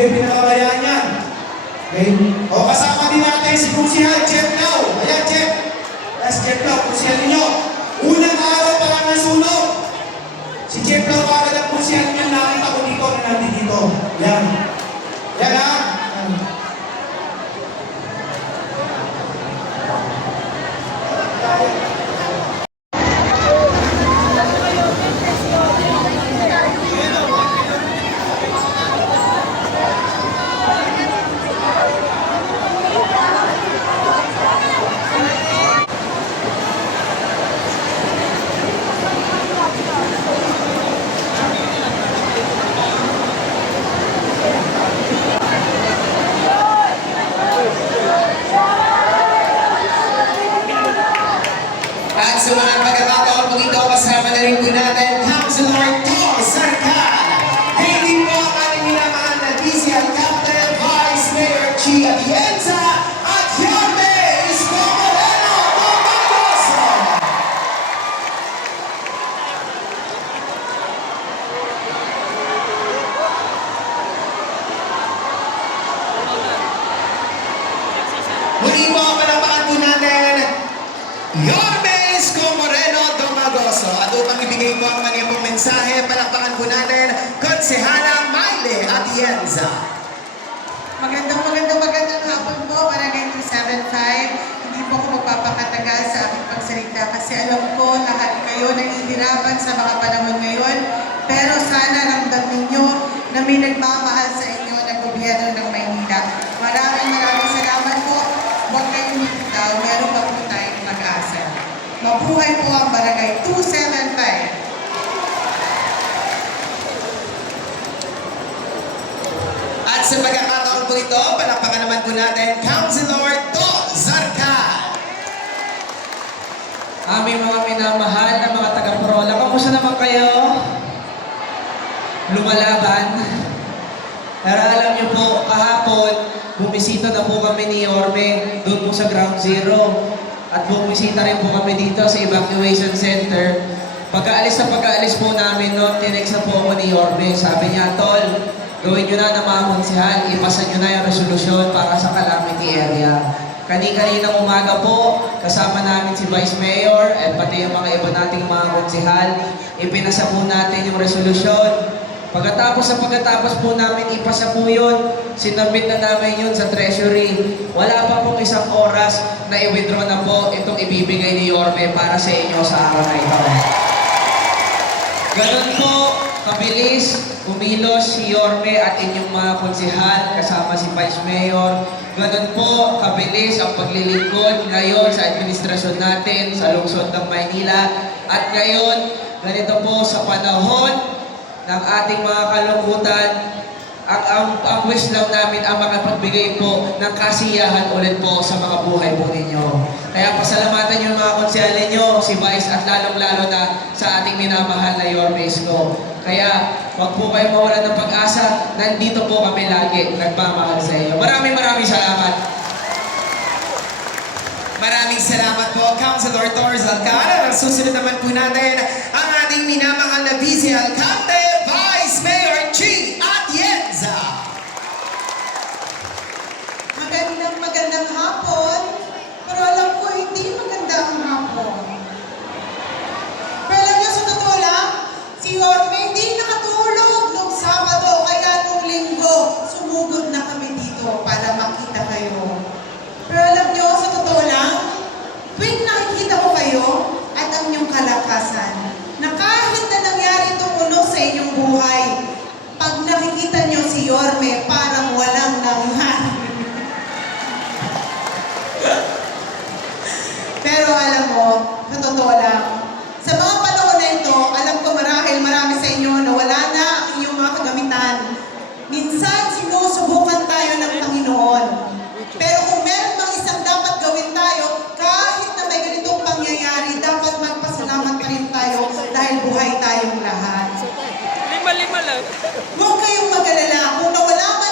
kayo pinababayaan yan. Okay? O kasama din natin si Kusihan, Jeff Now. Ayan, Jeff. Yes, Jeff Now, Kusihan ninyo. Unang araw pa lang nasunog. Si Jeff Now, kagad ang Kusihan ninyo. Nakita ko dito na natin dito. Yan. Yan ha. Yan. At sa mga pagkakataon po ito, kasama na rin po natin, Councilor Tor Sarkan. Hindi po ang ating minamahal na DC Alcalde, Vice Mayor Chi Atienza, at Yorme Isko Moreno Domagos. Muli po, palapakan po natin, Yorme Isko Moreno Domagoso. At upang ibigay po ang kanyang pong mensahe, palakpakan po natin, Konsehala Mayle Atienza. Magandang hapon po, Barangay 275. Hindi po ako magpapakatagal sa aking pagsalita kasi alam ko lahat kayo nahihirapan sa mga panahon ngayon. Pero sana ramdamin nyo na may nagmamahal sa inyo ng gobyerno ng Maynila. Maraming salamat po. Huwag kayong bitaw, meron pa po tayong pag-asa. Mabuhay po ang Barangay 275. At sa pagkakataon po ito, palakpakan naman po natin, Councilor Tor Sarkan. Aming mga minamahal na mga taga-Parola, kamusta naman kayo? Lumalaban? Pero alam niyo po, kahapon, bumisita na po kami ni Yorme doon po sa Ground Zero. At bumisita rin po kami dito sa Evacuation Center. Pagkaalis po namin noon, tinext na po ako ni Yorme. Sabi niya, Tol, gawin nyo na ng mga konsihan, ipasa nyo na yung resolusyon para sa calamity area. Kani-kaninang umaga po, kasama namin si Vice Mayor at pati yung mga iba nating mga konsihal, ipinasa po natin yung resolusyon. Pagkatapos po namin ipasa po yun, sinabit na namin yun sa Treasury. Wala pa pong isang oras na i-withdraw na po itong ibibigay ni Yorme para sa inyo sa araw na ito. Ganun po, kabilis, kumilos si Yorme at inyong mga konsihal kasama si Vice Mayor. Ganun po, kabilis ang paglilingkod ngayon sa administrasyon natin sa lungsod ng Maynila. At ngayon, ganito po sa panahon ng ating mga kalungkutan, ang wish lang namin ang makapagbigay po ng kasiyahan ulit po sa mga buhay po ninyo. Kaya pasalamatan nyo mga konsihal ninyo, si Vice at lalong-lalo na sa ating minamahal na Yorme Isko. Kaya wag po kayong mawalan ng pag-asa, nandito po kami lagi, nagmamahal sa iyo. Maraming salamat. Maraming salamat po, Councilor Tor Sarkan. At susunod naman po natin ang ating minamahal na Vice Alcalde, Vice Mayor Chi Atienza. Magandang hapon. Pero alam ko, hindi magandang hapon. Pero alam niyo, sa totoo lang, si Yorme hindi nakatulog nung Sabado, kaya nung Linggo, sumugod na kami dito para makita kayo. Pero alam niyo, sa totoo lang, tuwing nakikita ko kayo at ang inyong kalakasan, na kahit na nangyari tumunog sa inyong buhay, pag nakikita niyo si Yorme, parang walang nangyari. Pero alam mo, sa totoo lang, sa mga panahon na ito, alam ko marami sa inyo na wala na ang inyong mga kagamitan. Minsan, sinusubukan tayo ng Panginoon. Pero kung meron bang isang dapat gawin tayo, kahit na may ganitong pangyayari, dapat magpasalamat pa rin tayo dahil buhay tayong lahat. Lima lang. Huwag kayong mag-alala. Kung nawala man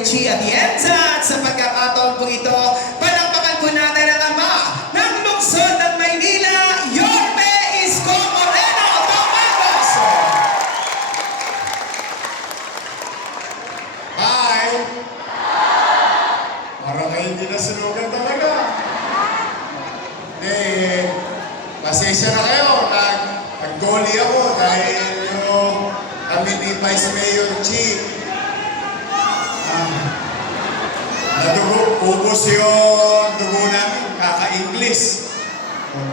Chi Atienza. At sa pagkakataon po ito, palakpakan po natin ang ama ng lungsod ng Maynila, Yorme Isko Moreno Domingos. Hi! Parang kayo hindi nasunugan talaga. Pasensya na kayo. Nag-goalie ako dahil yung kami ni Vice Mayor Chi. Ubos yung dugo namin, kaka-English.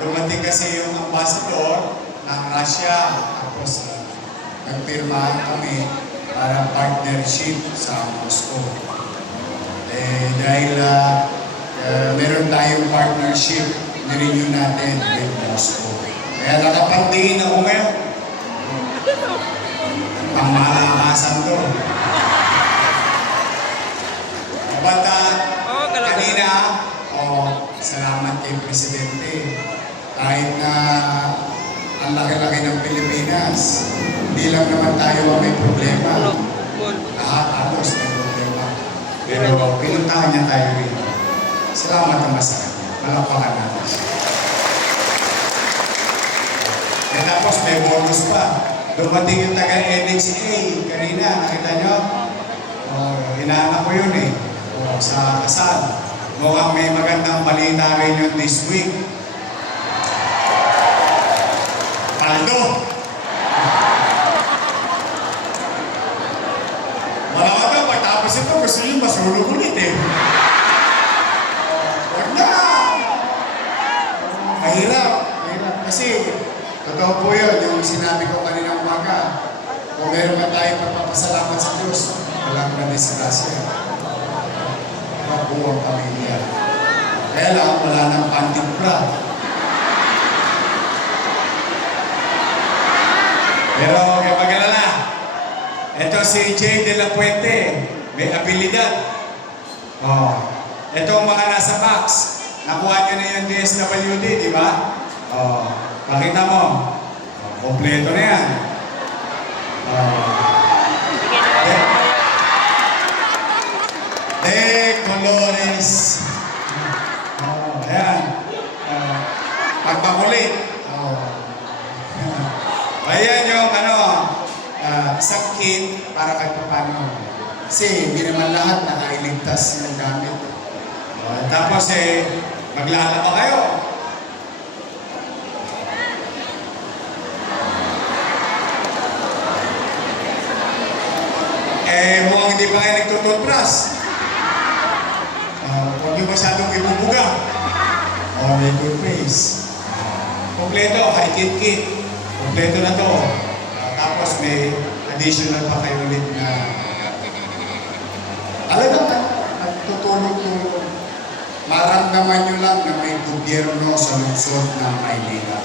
Dumating kasi yung ambassador ng Russia. Tapos nagpirmahan kami para partnership sa Moscow. Dahil meron tayong partnership, nirenew natin with Moscow. Kaya nakapagtingin ako ngayon. Pangmalakasan to. Kanina, salamat kay Presidente. Kahit na ang laki-laki ng Pilipinas, hindi lang naman tayo ang may problema. Lahat halos may problema. Pero pinuntahan niya tayo rin. Salamat naman sa kanya. Malapakan natin siya. E tapos may bonus pa. Dumating yung taga-NHA kanina, nakita nyo? Hinaanak ko yun eh. Sa kasal. Mukhang may magandang balita rin yun this week. Paldo! Malawa daw, pagtapos ito, gusto nyo masulog ulit eh. Huwag na! Mahirap. Kasi, totoo po yun, yung sinabi ko kanina umaga. Kung meron man tayong pagpapasalamat sa Diyos, walang madisgrasya. Buong pamilya. Kaya lang, wala nang pantimpla. Pero huwag mag-alala. Ito si Jay De La Puente. May abilidad. Ito ang mga nasa box. Nakuha niyo na yung DSWD, di ba? Pakita mo. Kompleto na yan. Colores. Ayan. Pagpakulit. Ayan yung isang kit para kahit paano. Kasi hindi naman lahat nakailigtas ng gamit. Tapos maglalaba kayo. Mukhang hindi pa kayo nagtututbrush. Huwag niyo masyadong ibubuga. May good face. Kompleto, high kit. Kompleto na to. Tapos may additional pa kayo ulit na talagang nagtutulog to. Maramdaman nyo lang na may gobyerno sa lungsod ng Maynila.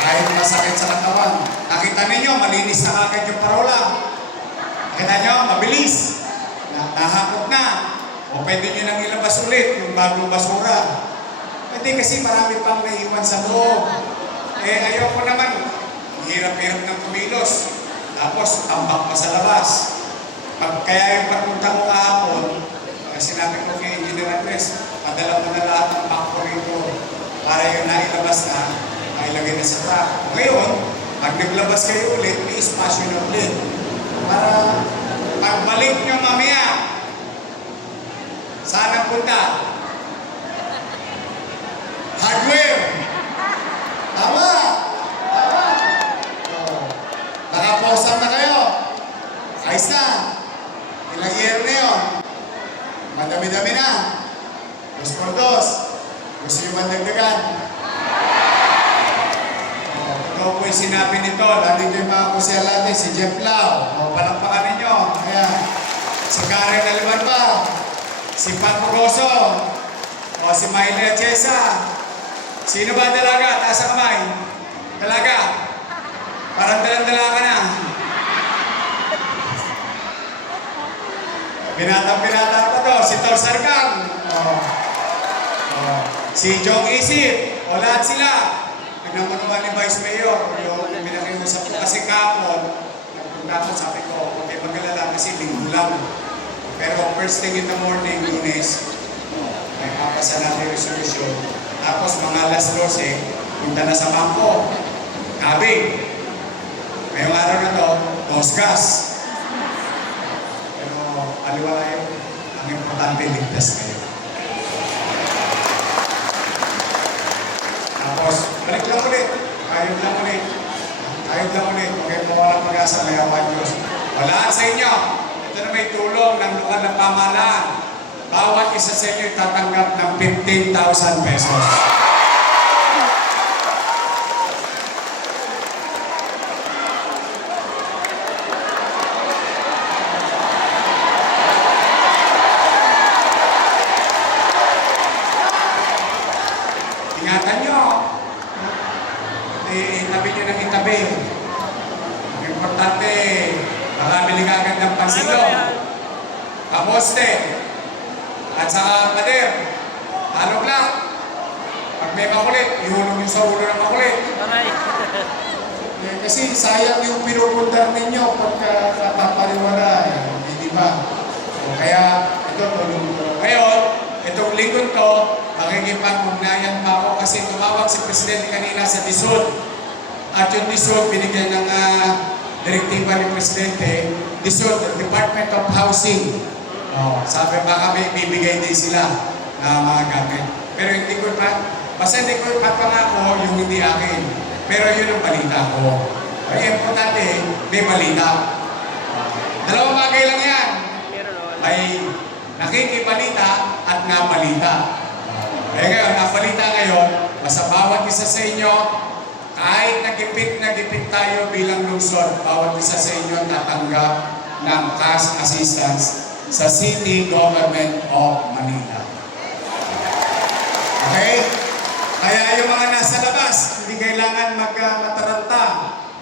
Kahit masakit sa katawan. Nakita ninyo, malinis na agad yung parola. Nakita nyo, mabilis. Nahakot na. O pwede nyo nang ilabas ulit yung bagong basura. Pwede kasi marami pang naiwan sa loob. Ayoko naman. Hirap-hirap ng kumilos. Tapos, tambak pa sa labas. Kaya yung pagpunta ko kahapon, sinabi ko kay Engineer Andres, padala mo na lahat ng bangko rito para yung nailabas na, mailagay na sa truck. Ngayon, pag naglabas kayo ulit, may espasyo na ulit. Para pagbalik nyo mamaya, saan ang punta? Hardware! Tama! Nakaposam na kayo. Ayos na. Ilang year na yun. Madami-dami na. 2x2. Gusto nyo mandagdagan? Ito po yung sinabi nito. Nandito yung mga kusyal natin. Si Jeff Lau. Palakpakan ninyo. Ayan. Si Karen Aliman pa. Si Pat Rosso. Si Maylea Chesa. Sino ba dalaga? Taas ang kamay. Dalaga. Parang dalang-dala ka na. Binatang-binata pa to. Si Tor Sarkang. Si Jong Isip. O lahat sila. Pinamanuan ni Vice Mayor. Yung pinakiusap ko kasi kapon. Nagpunta ko, sabi ko, okay, magala kasi linggo lang. Pero first thing in the morning, Lunes, may papasa natin yung resolution. Tapos mga alas 12, punta na sa bangko. Kabig. Ngayong araw na to, gas. Pero aliwala yun. Ang importante, ligtas kayo. Tapos, balik lang ulit. Kayod lang ulit. Kayod lang ulit. Huwag kayong mawalang pag-asa, may awa Diyos. Walaan sa inyo. Ito na may tulong ng lokal na pamahalaan. Bawat isa sa inyo tatanggap ng 15,000 pesos. Ingatan nyo. Itabi nyo ng itabi. Ang importante, makabili ka agad ng pansilo. Kamoste. At saka pader. Halog lang. Pag may makulit, ihulog nyo sa ulo ng makulit. Kasi sayang yung pinupundar ninyo pagka napapaliwala. Hindi ba? So, kaya ito, tulong ko. Ngayon, itong linggo to, makikipag-ugnayan pa ako kasi tumawag si Presidente kanina sa DSUD. At yung DSUD, binigyan ng direktiba ni Presidente, DSUD, Department of Housing. Sabi baka may bibigay din sila na mga gamit. Pero hindi ko basta hindi ko ipapangako yung hindi akin. Pero yun ang balita ko. Ay, importante, may balita. Dalawang bagay lang yan. May nakikibalita at nabalita. Kaya ngayon, nabalita ngayon, basta bawat isa sa inyo, kahit nagipit tayo bilang lungsod, bawat isa sa inyo tatanggap ng cash assistance sa City Government of Manila. Okay? Kaya yung mga nasa labas, hindi kailangan mataranta.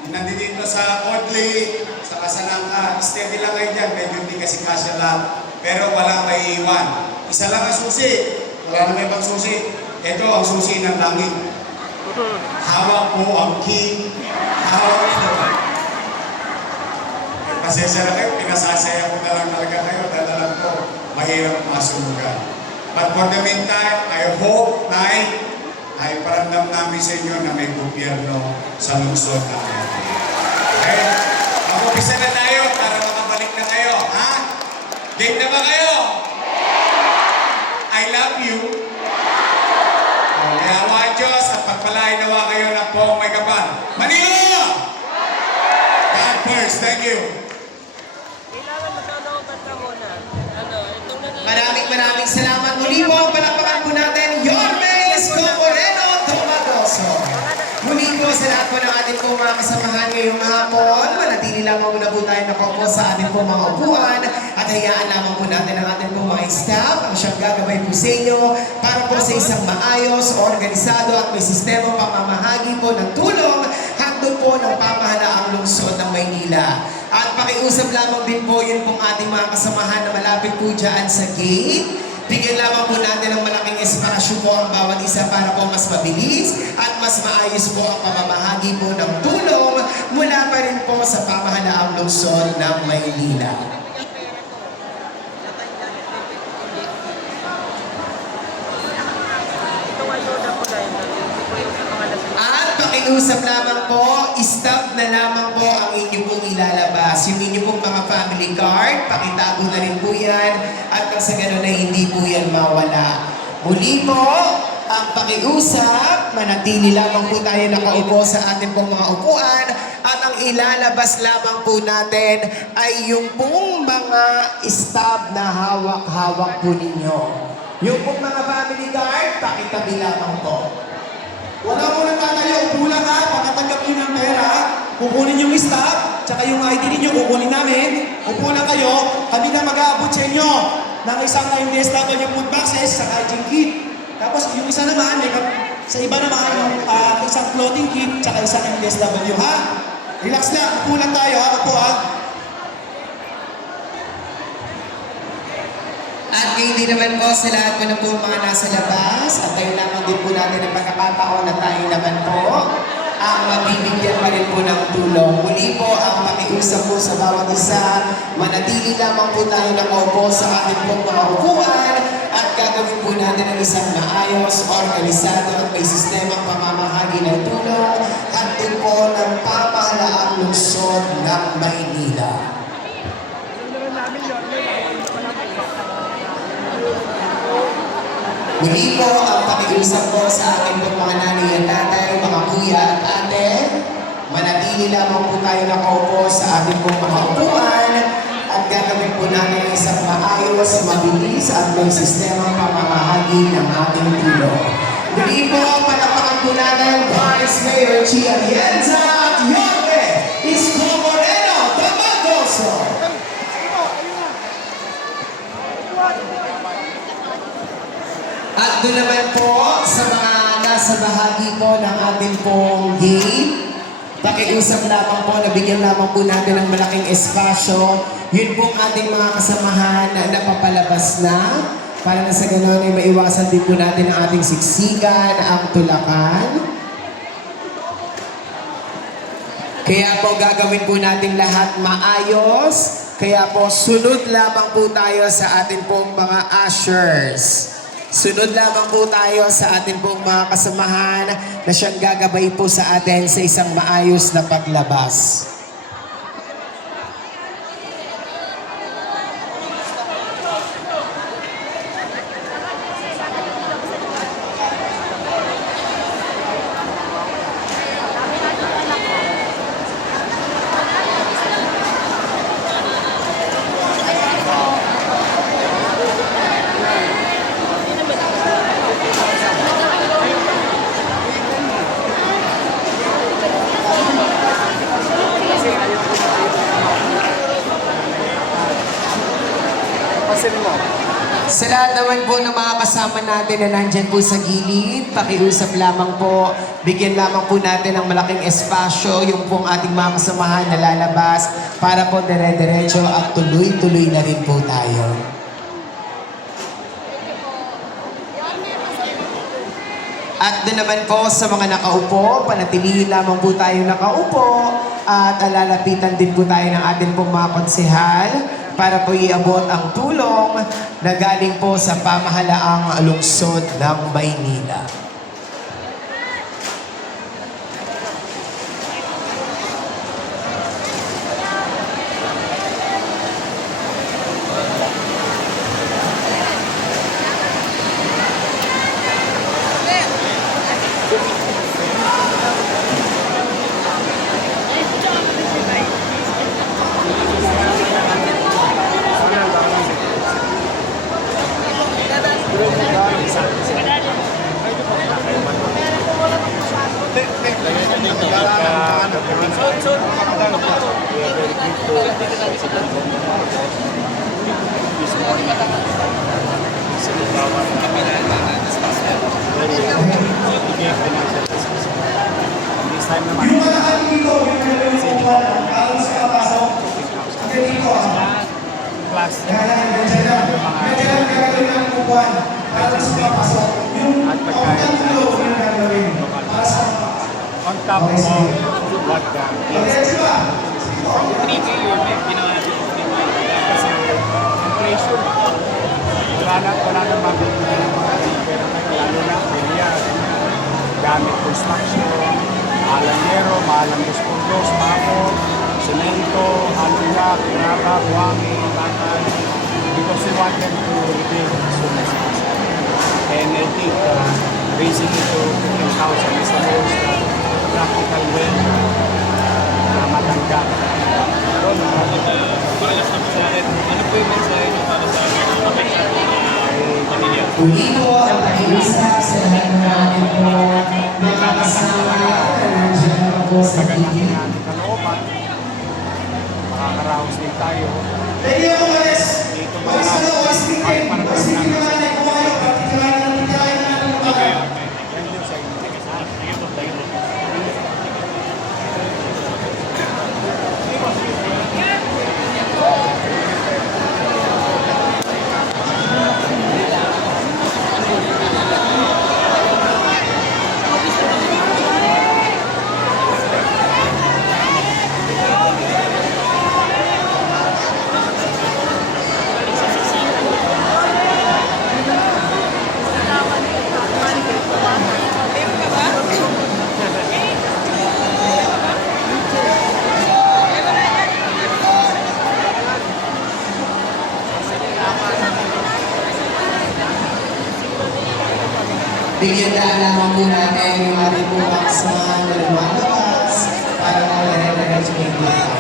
Nandito sa Audley, sa Kasalangka, steady lang kayo dyan, medyo hindi kasi kasya lahat. Pero walang may iwan. Isa lang ang susi. Wala na may ibang susi. Ito ang susi ng langit. Hawak mo ang key. Hawak ito. Pasensya na kayo, pinasasaya ko na lang talaga kayo dahil alam ko, mahirap masunugan. But for the meantime, I hope na ay paramdam namin sa inyo na may gobyerno sa lungsod namin. Okay? Mag-upisa na tayo para makabalik na kayo. Ha? Game na ba kayo? I love you. Kaya awa Diyos at pagpalain nawa kayo ng poong may kapal. Manila! God first. Thank you. Maraming salamat. Muli po, palakpakan po natin, Yorme Isko Moreno Tomagoso. Muli po sa lahat po ng ating po mga kasamahan ngayong hapon. Manatili lamang muna po tayo nakaupo sa ating po mga upuan at hayaan lamang po natin ang ating po mga staff ang siyang gagabay po sa inyo para po sa isang maayos, organisado at may sistemang pamamahagi po ng tulong handog po ng pamahalaang lungsod ng Maynila. At pakiusap lamang din po yun pong ating mga kasamahan na malapit po dyan sa gate. Bigyan lamang po natin ng malaking espasyo po ang bawat isa para po mas mabilis at mas maayos po ang pamamahagi po ng tulong mula pa rin po sa pamahalaang lungsod ng Maynila. At pakiusap lamang po, stop na lamang po ang inyo pong ilalabas. Yung inyo pong mga family card, pakitago na rin po yan at sa ganun ay hindi po yan mawala. Muli po, ang pakiusap, manatili lamang po tayo nakaupo sa ating pong mga upuan at ang ilalabas lamang po natin ay yung pong mga stub na hawak-hawak po ninyo. Yung pong mga family card, pakitabi lamang po. Wala mo nang tatayo, upo lang ha, pagkatanggap nyo ng pera, kukunin yung staff, tsaka yung ID ninyo, kukunin namin, upo lang kayo, kami na mag-aabot sa inyo ng isang MDSW food boxes sa hygiene kit. Tapos yung isa naman, sa iba naman, yung isang clothing kit, tsaka isang MDSW ha. Relax lang, upo lang tayo ha, upo ha. At hindi naman po sa lahat po na po mga nasa labas at tayo lamang din po natin ang pagkakataon na tayo naman po ang mabibigyan pa rin po po ng tulong. Muli po ang pakiusap po sa bawat isa, manatili lamang po tayo nakaupo sa ating pong mga upuan at gagawin po natin ang isang maayos, organisado at may sistemang pamamahagi ng tulong at din po ng pamahalaang lungsod ng Maynila. Muli po ang pakiusap po sa ating pong mga nanay at tatay, mga kuya at ate. Manatili lamang po tayo nakaupo sa ating pong mga upuan at gagawin po natin ang isang maayos, mabilis at may sistemang pamamahagi ng ating tulong. Muli po, palakpakan po natin Vice Mayor Chi Alienza at Yorme Isko Moreno Damagoso. At doon naman po sa mga nasa bahagi po ng ating pong gate, pakiusap lamang po, nabigyan lamang po natin ng malaking espasyo. Yun pong ating mga kasamahan na napapalabas na para na sa ganoon ay maiwasan din po natin ang ating siksikan, ang tulakan. Kaya po gagawin po natin lahat maayos. Kaya po sunod lamang po tayo sa ating pong mga ushers. Sunod lamang po tayo sa ating pong mga kasamahan na siyang gagabay po sa atin sa isang maayos na paglabas. Sa lahat naman po ng mga kasama natin na nandyan po sa gilid, pakiusap lamang po, bigyan lamang po natin ng malaking espasyo yung pong ating mga kasamahan na lalabas para po dire-diretso at tuloy-tuloy na rin po tayo. At doon naman po sa mga nakaupo, panatilihin lamang po tayo nakaupo at lalapitan din po tayo ng ating pong mga konsehal para po iabot ang tulong na galing po sa pamahalaang lungsod ng Maynila. Yung malakad dito, yung nalulukuhan, alos ka pasok. Hanggang dito ah. Yan, ganyan gagawin ang upuan. Alos ka pasok. Yung pautang tulo, yung gagawin. Para sa On top of what the okay, diba? 3K yun eh, ginawa natin 3K. Kasi inflation, wala nang mabibili ng mga pera ngayon, lalo na bilya, gamit construction, alangero, mahalang dispondos, mako, semento, haluwa, kiraba, buhangin, bakal, because we want them to rebuild as soon as possible. And I think raising it to 15,000 is the most practical way na matanggap. Ano po yung mensahe nyo para sa pamilya? Uli po ang pakiusap sa lahat ng ating po mga kasama na nandiyan po sa gilid. natin kalooban, makakaraos din tayo. Pwede ako malis. Dito Malis ka daw, malis tingin. Malis tingin naman ay kumayo. Pagkikirain natin ng lugar. Yan din sa inyo. bigyan kaalaman po natin yung ating pumang sa mga lumalabas para mawala na sa